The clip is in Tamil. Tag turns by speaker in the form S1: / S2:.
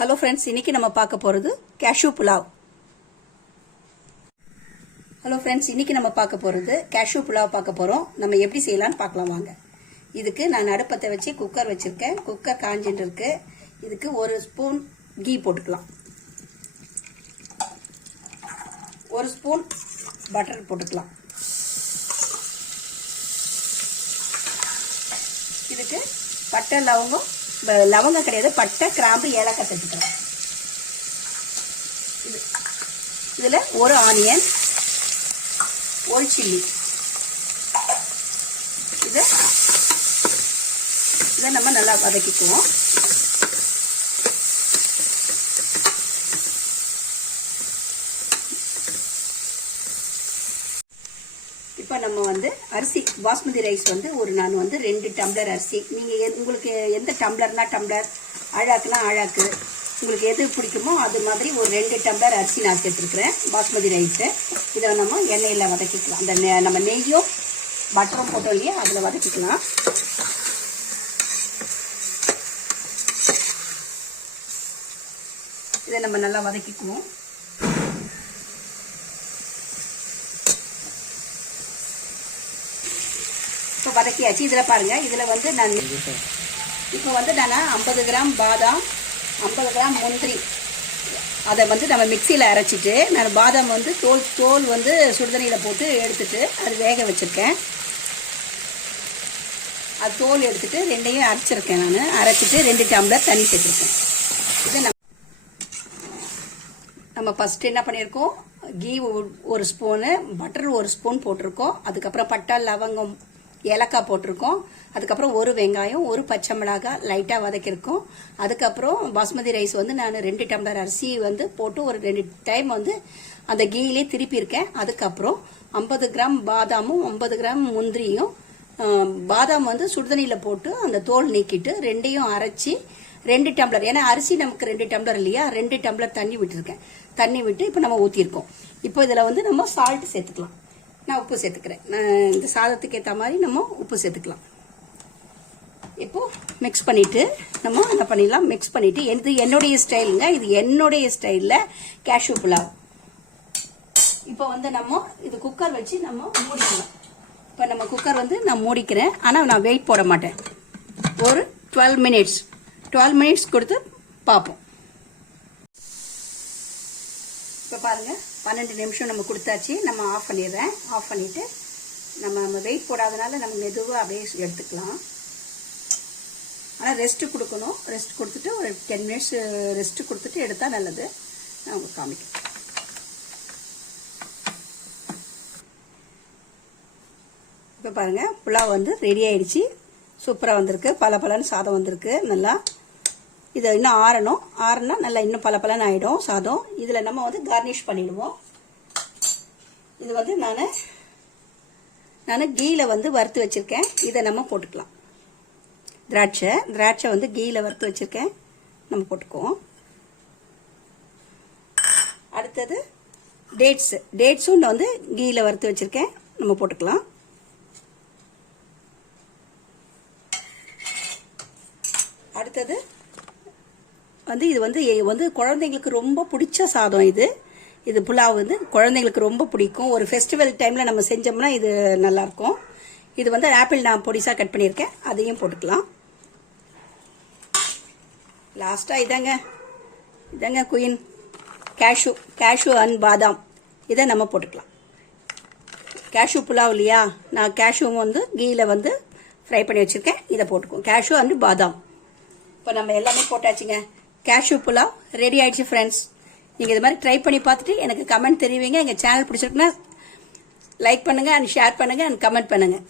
S1: ஹலோ ஃப்ரெண்ட்ஸ் இன்னைக்கு நம்ம பார்க்க போகிறது கேஷ்யூ புலாவ் ஹலோ ஃப்ரெண்ட்ஸ் இன்றைக்கி நம்ம பார்க்க போகிறது கேஷ்யூ புலாவ் பார்க்க போகிறோம் நம்ம எப்படி செய்யலான்னு பார்க்கலாம் வாங்க. இதுக்கு நான் அடுப்பத்தை வச்சு குக்கர் வச்சுருக்கேன். குக்கர் காஞ்சிட்டு இருக்கு இதுக்கு ஒரு ஸ்பூன் கீ போட்டுக்கலாம். ஒரு ஸ்பூன் பட்டர் போட்டுக்கலாம். இதுக்கு பட்டை லவங்கம் லவங்கம் கிடையாது பட்டை கிராம்பு ஏலக்காய் தட்டிக்கலாம் இது இதில் ஒரு ஆனியன் ஒரு சில்லி. இதை இதை நம்ம நல்லா வதக்கிக்குவோம். இப்போ நம்ம வந்து அரிசி பாஸ்மதி ரைஸ் வந்து ஒரு நான் வந்து ரெண்டு டம்ளர் அரிசி. நீங்கள் உங்களுக்கு எந்த டம்ளர்னா டம்ளர் அழாக்குனா அழாக்கு உங்களுக்கு எது பிடிக்குமோ அது மாதிரி ஒரு ரெண்டு டம்ளர் அரிசி நான் சேர்த்துருக்குறேன் பாஸ்மதி ரைஸு. இதை நம்ம எண்ணெயில் வதக்கிக்கலாம். அந்த நெ- நம்ம நெய்யும் பட்டரும் போட்டோம் இல்லையா அதில் வதக்கிக்கலாம். இதை நம்ம நல்லா வதக்கிக்குவோம். இப்போ வதக்கியாச்சு இதில் பாருங்கள் இதில் வந்து நான் இப்போ வந்து நான் ஐம்பது கிராம் பாதாம் ஐம்பது கிராம் முந்திரி. அதை வந்து நம்ம மிக்சியில் அரைச்சிட்டு நான் பாதாம் வந்து தோல் தோல் வந்து சுடுதண்ணியில் போட்டு எடுத்துட்டு அது வேக வச்சுருக்கேன். அது தோல் எடுத்துட்டு ரெண்டையும் அரைச்சிருக்கேன் நான். அரைச்சிட்டு ரெண்டு டம்ளர் தண்ணி சேர்த்துருக்கேன். இதை நம்ம நம்ம ஃபர்ஸ்ட் என்ன பண்ணியிருக்கோம்? கீ ஒரு- ஒரு ஸ்பூனு பட்டர் ஒரு ஸ்பூன் போட்டிருக்கோம். அதுக்கப்புறம் பட்டை லவங்கம் ஏலக்காய் போட்டிருக்கோம். அதுக்கப்புறம் ஒரு வெங்காயம் ஒரு பச்சை மிளகாய் லைட்டாக வதக்கியிருக்கோம். அதுக்கப்புறம் பாஸ்மதி ரைஸ் வந்து நான் ரெண்டு டம்ளர் அரிசி வந்து போட்டு ஒரு ரெண்டு டைம் வந்து அந்த கீயிலே திருப்பியிருக்கேன். அதுக்கப்புறம் ஐம்பது கிராம் பாதாமும் ஐம்பது கிராம் முந்திரியும் பாதாம் வந்து சுடுதண்ணியில் போட்டு அந்த தோல் நீக்கிட்டு ரெண்டையும் அரைச்சி ரெண்டு டம்ளர். ஏன்னா அரிசி நமக்கு ரெண்டு டம்ளர் இல்லையா? ரெண்டு டம்ளர் தண்ணி விட்டுருக்கேன். தண்ணி விட்டு இப்போ நம்ம ஊற்றிருக்கோம் இப்போ இதில் வந்து நம்ம சால்ட் சேர்த்துக்கலாம். நான் உப்பு சேர்த்துக்கிறேன். நான் இந்த சாதத்துக்கு ஏற்ற மாதிரி நம்ம உப்பு சேர்த்துக்கலாம். இப்போ மிக்ஸ் பண்ணிவிட்டு நம்ம என்ன பண்ணிடலாம்? மிக்ஸ் பண்ணிவிட்டு இது என்னுடைய ஸ்டைலுங்க இது என்னுடைய ஸ்டைலில் கேஷ்யூ புலாவ். இப்போ வந்து நம்ம இது குக்கர் வச்சு நம்ம மூடிக்கலாம். இப்போ நம்ம குக்கர் வந்து நான் மூடிக்கிறேன். ஆனால் நான் வெயிட் போட மாட்டேன். ஒரு டுவெல் மினிட்ஸ் டுவெல் மினிட்ஸ் கொடுத்து பார்ப்போம். இப்போ பாருங்கள் பன்னெண்டு நிமிஷம் நம்ம கொடுத்தாச்சு. நம்ம ஆஃப் பண்ணிடுறேன். ஆஃப் பண்ணிவிட்டு நம்ம நம்ம வெயிட் போடாதனால நம்ம மெதுவாக அப்படியே எடுத்துக்கலாம். ஆனால் ரெஸ்ட்டு கொடுக்கணும். ரெஸ்ட் கொடுத்துட்டு ஒரு டென் மினிட்ஸ் ரெஸ்ட்டு கொடுத்துட்டு எடுத்தால் நல்லது. நான் உங்களுக்கு காமிக்கிறேன். இப்போ பாருங்கள் புலாவ் வந்து ரெடி ஆகிடுச்சி சூப்பராக வந்திருக்கு. பல பலன்னு சாதம் வந்திருக்கு. நல்லா இதை இன்னும் ஆறணும். ஆறுனா நல்லா இன்னும் பல பலன்னு ஆகிடும் சாதம். இதில் நம்ம வந்து கார்னிஷ் பண்ணிடுவோம். இது வந்து நான் நான் கீயில் வந்து வறுத்து வச்சுருக்கேன். இதை நம்ம போட்டுக்கலாம். திராட்சை திராட்சை வந்து கீயில் வறுத்து வச்சுருக்கேன். நம்ம போட்டுக்குவோம். அடுத்தது டேட்ஸு டேட்ஸும் நான் வந்து கீயில் வறுத்து வச்சுருக்கேன். நம்ம போட்டுக்கலாம். அடுத்தது வந்து இது வந்து வந்து குழந்தைங்களுக்கு ரொம்ப பிடிச்ச சாதம் இது. இது புலாவ் வந்து குழந்தைங்களுக்கு ரொம்ப பிடிக்கும். ஒரு ஃபெஸ்டிவல் டைமில் நம்ம செஞ்சோம்னா இது நல்லாயிருக்கும் இது வந்து ஆப்பிள் நான் பொடிசாக கட் பண்ணியிருக்கேன். அதையும் போட்டுக்கலாம். லாஸ்ட்டாக இதாங்க. இதாங்க குயின் கேஷு கேஷு அண்ட் பாதாம். இதை நம்ம போட்டுக்கலாம். கேஷு புலாவ் இல்லையா? நான் கேஷுவும் வந்து கீயில் வந்து ஃப்ரை பண்ணி வச்சுருக்கேன். இதை போட்டுக்குவோம். கேஷு அண்ட் பாதாம். இப்போ நம்ம எல்லாமே போட்டாச்சுங்க. கேஷ்யூ புலாவ் ரெடி ஆயிடுச்சு ஃப்ரெண்ட்ஸ் நீங்கள் இது மாதிரி ட்ரை பண்ணி பார்த்துட்டு எனக்கு கமெண்ட் தெரிவிங்க. எங்கள் சேனல் பிடிச்சிருக்குன்னா லைக் பண்ணுங்கள் அண்ட் ஷேர் பண்ணுங்கள் அண்ட் கமெண்ட் பண்ணுங்கள்